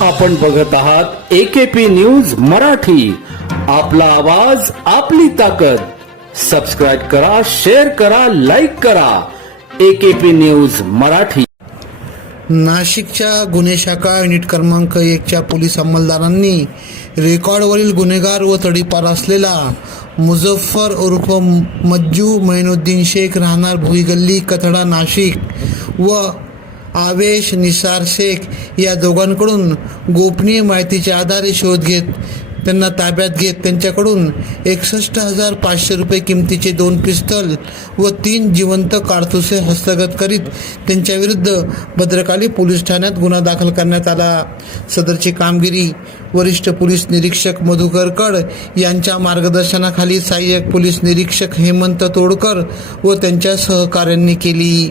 आपण बघत आहात एकेपी न्यूज मराठी. आपला आवाज आपली ताकद. सबस्क्राईब करा शेअर करा लाईक करा. AKP news Marathi. नाशिकच्या गुन्हे शाखा युनिट क्रमांक एकच्या पोलीस अंमलदारांनी रेकॉर्डवरील गुन्हेगार व तडीपार असलेला मुझफ्फर उर्फ मज्जू मैनुद्दीन शेख राहणार भुई गल्ली कथडा नाशिक व आवेश निसार शेख या दोघांकडून गोपनीय माहितीच्या आधारे शोध घेत त्यांना ताब्यात घेत त्यांच्याकडून एकसष्ट हजार पाचशे रुपये किमतीचे दोन पिस्तल व तीन जिवंत कारतुसे हस्तगत करीत त्यांच्याविरुद्ध भद्रकाली पोलीस ठाण्यात गुन्हा दाखल करण्यात आला. सदरची कामगिरी वरिष्ठ पोलीस निरीक्षक मधुकर कड यांच्या मार्गदर्शनाखाली सहाय्यक पोलीस निरीक्षक हेमंत तोडकर व त्यांच्या सहकाऱ्यांनी केली.